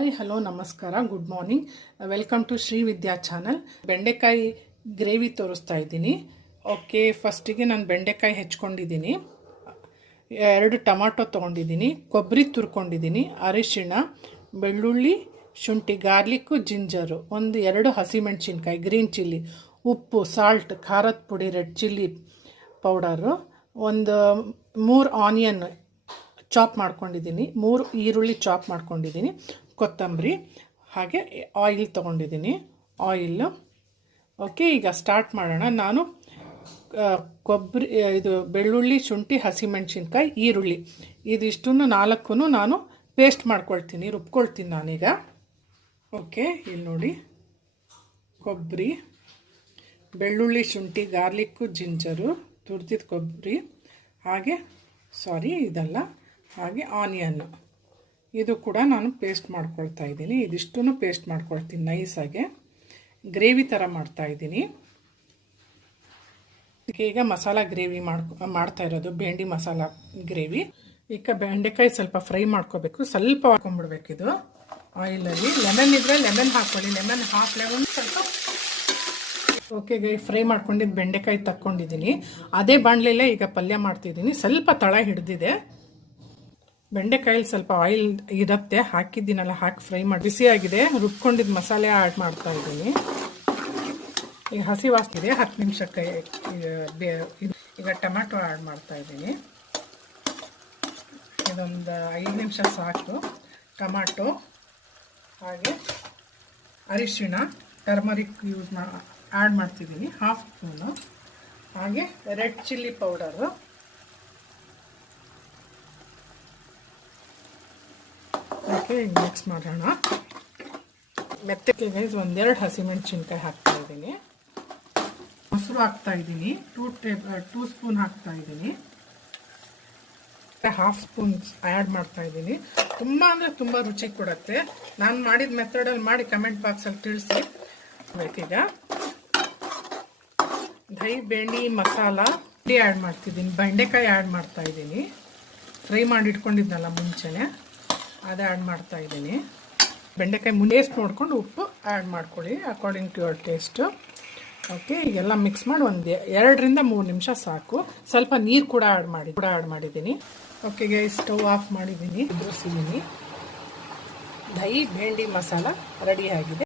Hi hello ನಮಸ್ಕಾರ good morning welcome to Shri Vidya channel. ಬೆಂಡೆಕಾಯಿ gravy ತೋರಿಸ್ತಾ ಇದ್ದೀನಿ. ಓಕೆ, ಫಸ್ಟಿಗೆ ನಾನು ಬೆಂಡೆಕಾಯಿ ಹೆಚ್ಕೊಂಡಿದ್ದೀನಿ, 2 ಟೊಮಾಟೊ ತೊಗೊಂಡಿದ್ದೀನಿ, ಕೊಬ್ಬರಿ ತುರ್ಕೊಂಡಿದ್ದೀನಿ, ಅರಿಶಿಣ, ಬೆಳ್ಳುಳ್ಳಿ, ಶುಂಠಿ, ಗಾರ್ಲಿಕ್ಕು, ಜಿಂಜರು, 1-2 ಹಸಿಮೆಣಸಿನ್ಕಾಯಿ, ಗ್ರೀನ್ ಚಿಲ್ಲಿ, ಉಪ್ಪು, ಸಾಲ್ಟ್, ಖಾರದ ಪುಡಿ, red chilli powder, 3 onion chop ಮಾಡ್ಕೊಂಡಿದ್ದೀನಿ, 3 ಈರುಳ್ಳಿ ಚಾಪ್ ಮಾಡ್ಕೊಂಡಿದ್ದೀನಿ, ಕೊತ್ತಂಬರಿ, ಹಾಗೆ ಆಯಿಲ್ ತೊಗೊಂಡಿದ್ದೀನಿ, ಆಯಿಲ್. ಓಕೆ, ಈಗ ಸ್ಟಾರ್ಟ್ ಮಾಡೋಣ. ನಾನು ಬೆಳ್ಳುಳ್ಳಿ, ಶುಂಠಿ, ಹಸಿಮೆಣಸಿನ್ಕಾಯಿ, ಈರುಳ್ಳಿ ಇದಿಷ್ಟನ್ನು 4 ನಾನು ಪೇಸ್ಟ್ ಮಾಡ್ಕೊಳ್ತೀನಿ, ರುಬ್ಕೊಳ್ತೀನಿ ನಾನೀಗ. ಓಕೆ, ಇಲ್ಲಿ ನೋಡಿ, ಕೊಬ್ಬರಿ, ಬೆಳ್ಳುಳ್ಳಿ, ಶುಂಠಿ, ಗಾರ್ಲಿಕ್ಕು, ಜಿಂಜರು, ತುರಿದಿದ್ದ ಕೊಬ್ಬರಿ, ಹಾಗೆ ಆನಿಯನ್ ಇದು ಕೂಡ ನಾನು ಪೇಸ್ಟ್ ಮಾಡ್ಕೊಳ್ತಾ ಇದ್ದೀನಿ. ಇದಿಷ್ಟನ್ನು ಪೇಸ್ಟ್ ಮಾಡ್ಕೊಳ್ತೀನಿ ನೈಸಾಗೆ, ಗ್ರೇವಿ ಥರ ಮಾಡ್ತಾಯಿದ್ದೀನಿ. ಈಗ ಮಸಾಲ ಗ್ರೇವಿ ಮಾಡ್ತಾ ಇರೋದು, ಬೆಂಡಿ ಮಸಾಲ ಗ್ರೇವಿ. ಈಗ ಬೆಂಡೆಕಾಯಿ ಸ್ವಲ್ಪ ಫ್ರೈ ಮಾಡ್ಕೋಬೇಕು, ಸ್ವಲ್ಪ ಹಾಕೊಂಡ್ಬಿಡ್ಬೇಕು ಇದು ಆಯಿಲಲ್ಲಿ. ಲೆಮನ್ ಇದ್ದರೆ ಲೆಮನ್ ಹಾಕ್ಕೊಳ್ಳಿ, ಲೆಮನ್ ಸ್ವಲ್ಪ. ಓಕೆ, ಫ್ರೈ ಮಾಡ್ಕೊಂಡಿದ್ದು ಬೆಂಡೆಕಾಯಿ ತಕ್ಕೊಂಡಿದ್ದೀನಿ. ಅದೇ ಬಾಣಲೆಯಲ್ಲೇ ಈಗ ಪಲ್ಯ ಮಾಡ್ತಿದ್ದೀನಿ. ಸ್ವಲ್ಪ ತಳ ಹಿಡಿದಿದೆ. ಬೆಂಡೆಕಾಯಲ್ಲಿ ಸ್ವಲ್ಪ ಆಯಿಲ್ ಇರುತ್ತೆ, ಹಾಕಿದ್ದೀನಲ್ಲ, ಹಾಕಿ ಫ್ರೈ ಮಾಡಿ ಬಿಸಿಯಾಗಿದೆ. ರುಬ್ಕೊಂಡಿದ್ದು ಮಸಾಲೆ ಆ್ಯಡ್ ಮಾಡ್ತಾ ಇದ್ದೀನಿ. ಈಗ ಹಸಿ ವಾಸನಿದೆ, 10 ನಿಮಿಷಕ್ಕೆ ಈಗ ಟೊಮ್ಯಾಟೊ ಆ್ಯಡ್ ಮಾಡ್ತಾ ಇದ್ದೀನಿ. ಇದೊಂದು 5 ನಿಮಿಷ ಸಾಕು. ಟೊಮ್ಯಾಟೊ, ಹಾಗೆ ಅರಿಶಿಣ, ಟರ್ಮರಿಕ್ ಆ್ಯಡ್ ಮಾಡ್ತಿದ್ದೀನಿ, 1/2 ಸ್ಪೂನು, ಹಾಗೆ ರೆಡ್ ಚಿಲ್ಲಿ ಪೌಡರು, ಓಕೆ. ಈಗ ಮಿಕ್ಸ್ ಮಾಡೋಣ. ಮೆತ್ತಗೆ 1-2 ಹಸಿಮೆಣಸಿನ್ಕಾಯಿ ಹಾಕ್ತಾ ಇದ್ದೀನಿ, ಮೊಸರು ಹಾಕ್ತಾ ಇದ್ದೀನಿ, 2 ಸ್ಪೂನ್ ಹಾಕ್ತಾ ಇದ್ದೀನಿ, 1/2 ಸ್ಪೂನ್ ಆ್ಯಡ್ ಮಾಡ್ತಾ ಇದ್ದೀನಿ. ತುಂಬ ಅಂದರೆ ತುಂಬ ರುಚಿ ಕೊಡುತ್ತೆ. ನಾನು ಮಾಡಿದ ಮೆಥಡಲ್ಲಿ ಮಾಡಿ ಕಮೆಂಟ್ ಬಾಕ್ಸಲ್ಲಿ ತಿಳಿಸಿ. ಬೇಕೀಗ ದಹಿ ಬೆಂಡಿ ಮಸಾಲ ಆ್ಯಡ್ ಮಾಡ್ತಿದ್ದೀನಿ, ಬೆಂಡೆಕಾಯಿ ಆ್ಯಡ್ ಮಾಡ್ತಾ ಇದ್ದೀನಿ, ಫ್ರೈ ಮಾಡಿ ಇಟ್ಕೊಂಡಿದ್ನಲ್ಲ ಮುಂಚೆನೆ, ಅದು ಆ್ಯಡ್ ಮಾಡ್ತಾ ಇದ್ದೀನಿ. ಬೆಂಡೆಕಾಯಿ ಟೇಸ್ಟ್ ನೋಡ್ಕೊಂಡು ಉಪ್ಪು ಆ್ಯಡ್ ಮಾಡ್ಕೊಳ್ಳಿ according to your taste. Okay, ಈಗೆಲ್ಲ ಮಿಕ್ಸ್ ಮಾಡಿ 2-3 ನಿಮಿಷ ಸಾಕು. ಸ್ವಲ್ಪ ನೀರು ಕೂಡ ಆ್ಯಡ್ ಮಾಡಿದ್ದೀನಿ. ಓಕೆ, ಸ್ಟವ್ ಆಫ್ ಮಾಡಿದ್ದೀನಿ, ದೋಸಿದ್ದೀನಿ. ದಹಿ ಭೇಂಡಿ ಮಸಾಲ ರೆಡಿ ಆಗಿದೆ.